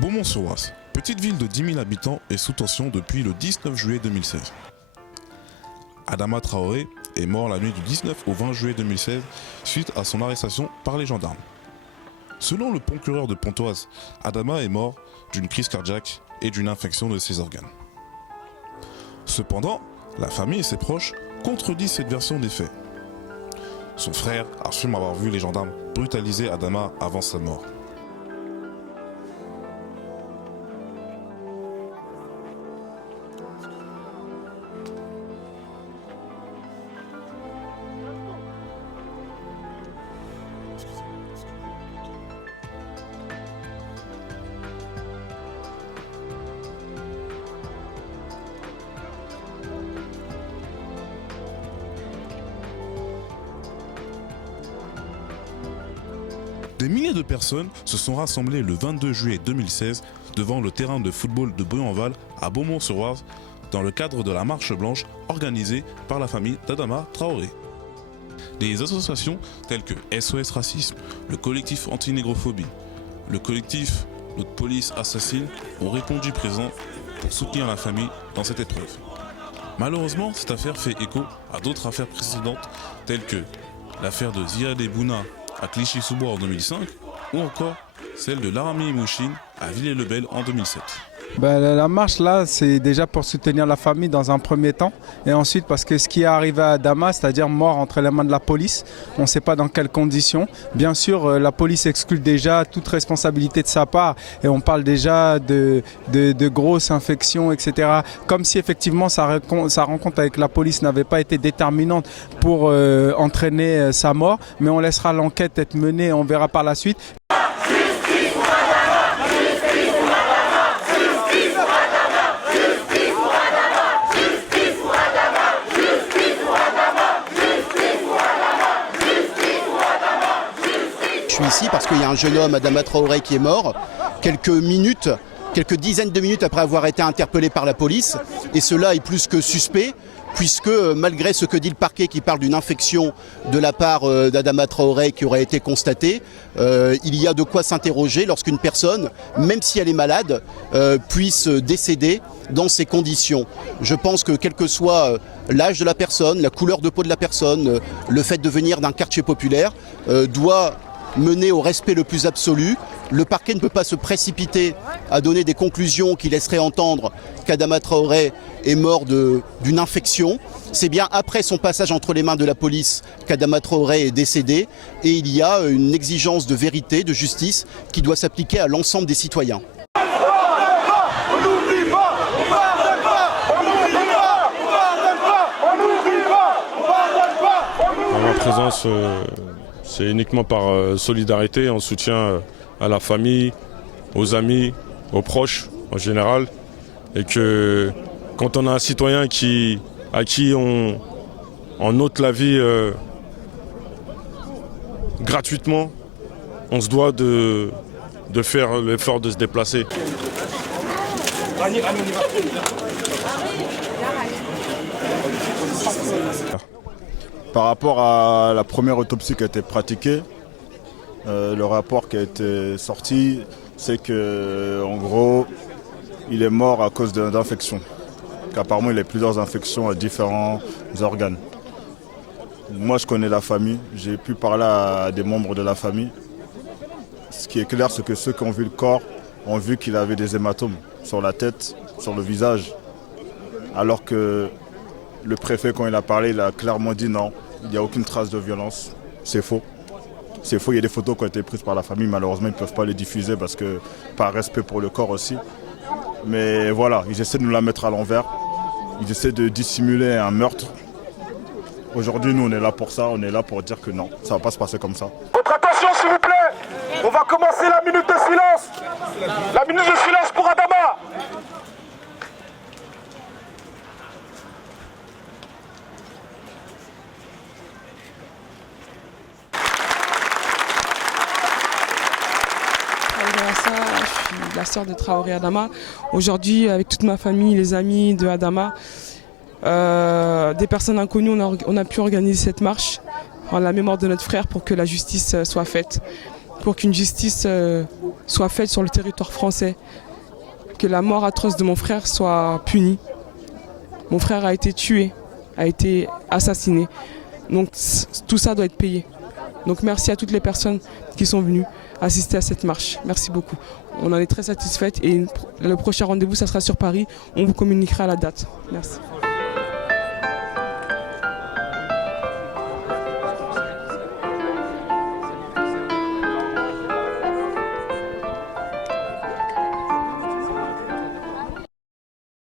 Beaumont-sur-Oise, petite ville de 10 000 habitants est sous tension depuis le 19 juillet 2016. Adama Traoré est mort la nuit du 19 au 20 juillet 2016 suite à son arrestation par les gendarmes. Selon le procureur de Pontoise, Adama est mort d'une crise cardiaque et d'une infection de ses organes. Cependant, la famille et ses proches contredisent cette version des faits. Son frère assume avoir vu les gendarmes brutaliser Adama avant sa mort. Des milliers de personnes se sont rassemblées le 22 juillet 2016 devant le terrain de football de Boyenval à Beaumont-sur-Oise dans le cadre de la marche blanche organisée par la famille d'Adama Traoré. Des associations telles que SOS Racisme, le collectif anti-négrophobie, le collectif Notre Police Assassine ont répondu présent pour soutenir la famille dans cette épreuve. Malheureusement, cette affaire fait écho à d'autres affaires précédentes telles que l'affaire de Ziad Bouna à Clichy-sous-Bois en 2005 ou encore celle de Laramie Mouchine à Villers-le-Bel en 2007. La marche là, c'est déjà pour soutenir la famille dans un premier temps et ensuite parce que ce qui est arrivé à Adama, c'est-à-dire mort entre les mains de la police, on ne sait pas dans quelles conditions. Bien sûr, la police exclut déjà toute responsabilité de sa part et on parle déjà de grosses infections, etc. Comme si effectivement sa rencontre avec la police n'avait pas été déterminante pour entraîner sa mort, mais on laissera l'enquête être menée et on verra par la suite. Je suis ici parce qu'il y a un jeune homme, Adama Traoré, qui est mort quelques dizaines de minutes après avoir été interpellé par la police. Et cela est plus que suspect, puisque malgré ce que dit le parquet qui parle d'une infection de la part d'Adama Traoré qui aurait été constatée, il y a de quoi s'interroger lorsqu'une personne, même si elle est malade, puisse décéder dans ces conditions. Je pense que quel que soit l'âge de la personne, la couleur de peau de la personne, le fait de venir d'un quartier populaire, doit mener au respect le plus absolu. Le parquet ne peut pas se précipiter à donner des conclusions qui laisseraient entendre qu'Adama Traoré est mort d'une infection. C'est bien après son passage entre les mains de la police qu'Adama Traoré est décédé et il y a une exigence de vérité, de justice qui doit s'appliquer à l'ensemble des citoyens. Ma présence, c'est uniquement par solidarité, en soutien à la famille, aux amis, aux proches en général. Et que quand on a un citoyen à qui on ôte la vie gratuitement, on se doit de faire l'effort de se déplacer. Par rapport à la première autopsie qui a été pratiquée, le rapport qui a été sorti, c'est qu'en gros, il est mort à cause d'infections. Qu'apparemment, il a plusieurs infections à différents organes. Moi, je connais la famille, j'ai pu parler à des membres de la famille. Ce qui est clair, c'est que ceux qui ont vu le corps ont vu qu'il avait des hématomes sur la tête, sur le visage. Alors que le préfet, quand il a parlé, il a clairement dit non, il n'y a aucune trace de violence. C'est faux. C'est faux, il y a des photos qui ont été prises par la famille, malheureusement ils ne peuvent pas les diffuser parce que par respect pour le corps aussi. Mais voilà, ils essaient de nous la mettre à l'envers, ils essaient de dissimuler un meurtre. Aujourd'hui nous on est là pour ça, on est là pour dire que non, ça ne va pas se passer comme ça. Votre attention s'il vous plaît, on va commencer la minute de silence. La minute de silence pour Adama. Je suis la sœur de Traoré Adama. Aujourd'hui, avec toute ma famille, les amis de Adama, des personnes inconnues, on a pu organiser cette marche en la mémoire de notre frère pour que la justice soit faite. pour qu'une justice soit faite sur le territoire français, que la mort atroce de mon frère soit punie. Mon frère a été tué, a été assassiné. Donc tout ça doit être payé. Donc merci à toutes les personnes qui sont venues assister à cette marche. Merci beaucoup. On en est très satisfaites et le prochain rendez-vous, ça sera sur Paris. On vous communiquera la date. Merci.